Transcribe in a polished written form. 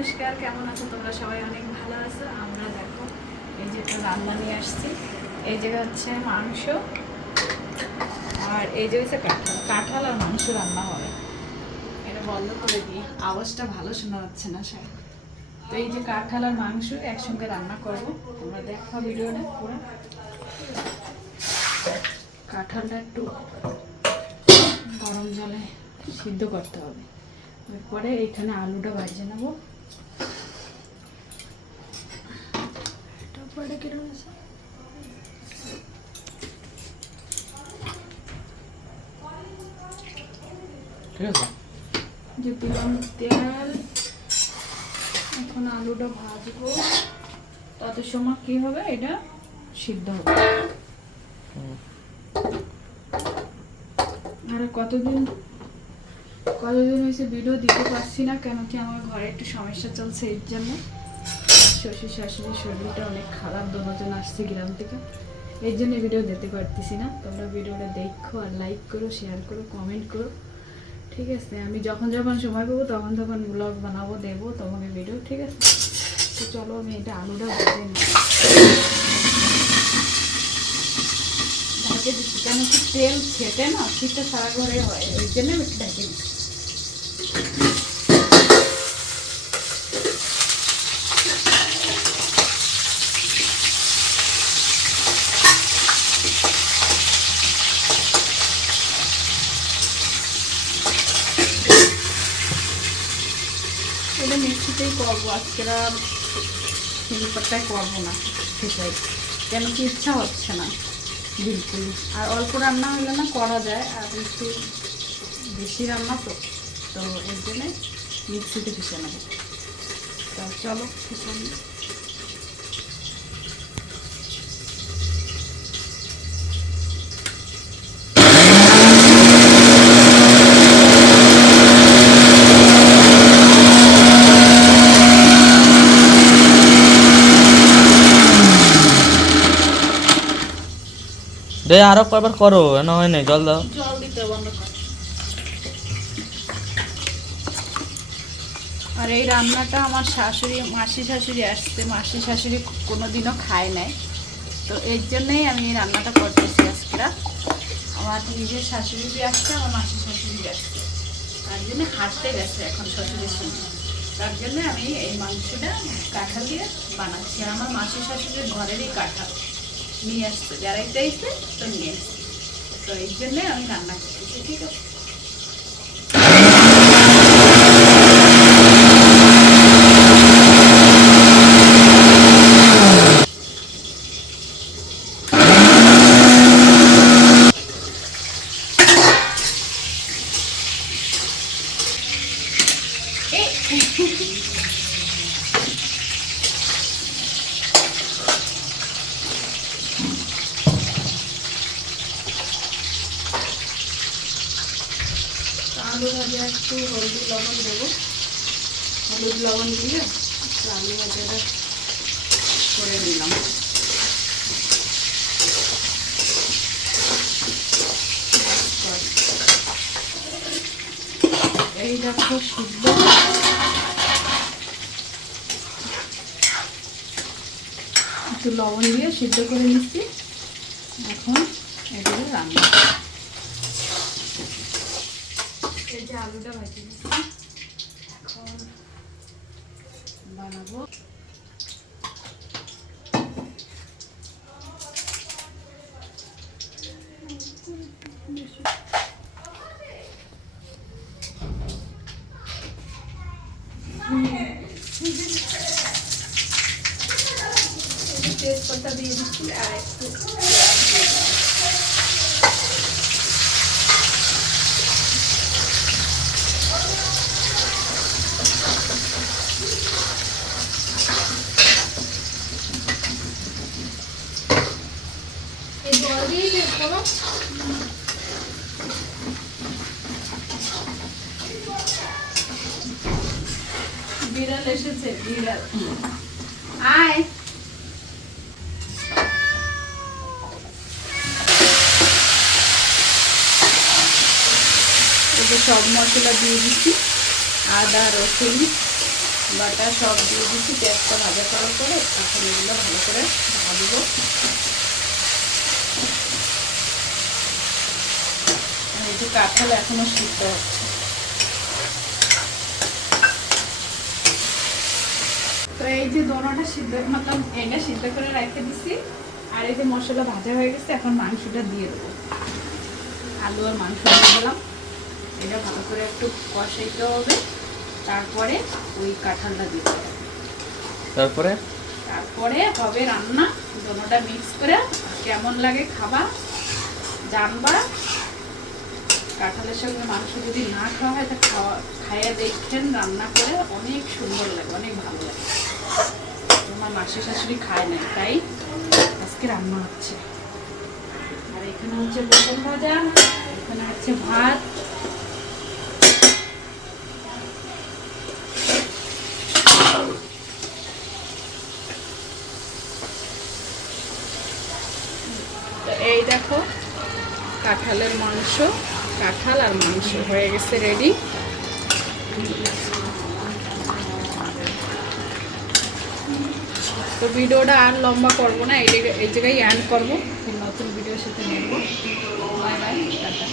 নমস্কার, কেমন আছো তোমরা? সবাই অনেক ভালো আছো। আমরা দেখো এই যে রান্না নিয়ে আসছি। এই জায়গা হচ্ছে মাংস, আর এই যে হচ্ছে কাঁঠাল আর মাংস রান্না হবে। এটা বন্ধ করে দিই, আওয়াজটা ভালো শোনা যাচ্ছে না স্যার। তো এই যে কাঁঠাল আর মাংস একসঙ্গে রান্না করবো, তোমরা দেখো ভিডিওটা পুরো। কাঁঠালটা একটু গরম জলে সিদ্ধ করতে হবে, এরপরে এখানে আলুটা ভেজে নেবো। ঠিক আছে, যে দিলাম তেল। এখন আলুটা ভাজবো, তত সময় কি হবে, এটা সিদ্ধ হবে। আর কতদিন হয়েছে ভিডিও দিতে পারছি না, কেন কি আমার ঘরে একটু সমস্যা চলছে। এর জন্য শ্বশুর শাশুড়ির শরীরটা অনেক খারাপ, দুজন আসছে গ্রাম থেকে, এর জন্য ভিডিও দিতে পারতেছি না। তোমরা ভিডিওটা দেখো আর লাইক করো, শেয়ার করো, কমেন্ট করো, ঠিক আছে? আমি যখন সময় পাবো তখন ব্লগ বানাবো, দেবো তোমাকে ভিডিও, ঠিক আছে? তো চলো আমি এটা আলুটা ভেজে নিই, ঢেকে দিচ্ছি, কেন কি তেল ছেটে না, শীতটা সারা ঘরে হয়, ওই জন্য একটু ঢেকে দিচ্ছি। এটা মিক্সিতেই করবো আজকে, শিলপাটায় করবো না, সেটাই। কেন কি ইচ্ছা হচ্ছে না বিলকুল। আর অল্প রান্না হলে না করা যায়, আর একটু বেশি রান্না তো এর জন্যে মিক্সিতে পিষে নেবো। তো চলো পিষে নিই। দে আরো কয়বার করো, এনে হয় নাই, জল দাও। জল দিতে বন্ধ কর। আর এই রান্নাটা আমার মাসি শাশুড়ি আসছে, মাসি শাশুড়ি কোনোদিনও খায় নাই, তো এর জন্যই আমি এই রান্নাটা করতেছি আজকে। আমার নিজের শাশুড়ি আসছে, আমার মাসি শাশুড়ি আসছে, তার জন্য হাঁটতে গেছে এখন শ্বশুরের সঙ্গে, তার জন্য আমি এই মাংসটা কাঁঠাল দিয়ে বানাচ্ছি। আর আমার মাসি শাশুড়ির ঘরেরই কাঁঠাল নিয়ে আসছে, যারাই চাইছে তো নিয়ে আসছে, তো এই জন্যে আমি রান্না করতেছি, ঠিক আছে? আলু ভাজা একটু হলুদ লবণ দেবো, হলুদ লবণ দিয়ে একটু আলু ভাজাটা করে দিলাম। এই দেখো সিদ্ধ, একটু লবণ দিয়ে সিদ্ধ করে নিচ্ছি। এখন এগুলো রান্না, এই যে আলুটা ভাজি দিচ্ছি, এখন বানাবো। তেজপাতা দিয়ে দিচ্ছি আর একটু জল দিয়ে দেবো। বিড়াল এসেছে, বিড়াল আয়। সব মশলা দিয়ে দিচ্ছি, আদা রসুন বাটা সব দিয়ে দিচ্ছি। পেঁয়াজটা ভাজা করার পরে এখন এগুলো ভালো করে ভাজবো। এই যে কাঁঠাল এখনো সিদ্ধ হচ্ছে। তো এই যে দোনোটা সিদ্ধ মতলব এটা সিদ্ধ করে রেখে দিছি। আর এই যে মশলা ভাজা হয়ে গেছে, এখন মাংসটা দিয়ে দেবো। আলু আর মাংস দিয়ে দিলাম। এটা ভালো করে একটু কষাইতে হবে, তারপরে ওই কাঁঠালটা দিয়ে দেবো। তারপরে হবে রান্না। দোনোটা মিক্স করে কেমন লাগে খাবা জানবা। কাঁঠালের সঙ্গে মাংস যদি না খাওয়া হয় তা খাইয়ে দেখেন, রান্না করে অনেক সুন্দর লাগে, অনেক ভালো লাগে। আমার মাসি শাশুড়ি খায় না, তাই আজকে রান্না হচ্ছে। আর এখানে হচ্ছে পটল ভাজা, এখানে হচ্ছে ভাত। তো এই দেখো কাঁঠালের মাংস, কাঁঠাল আর মাংস হয়ে গেছে রেডি। তো ভিডিওটা আর লম্বা করবো না, এই জায়গায় এন্ড করবো। নতুন ভিডিওর সাথে নেব। Bye bye, tata.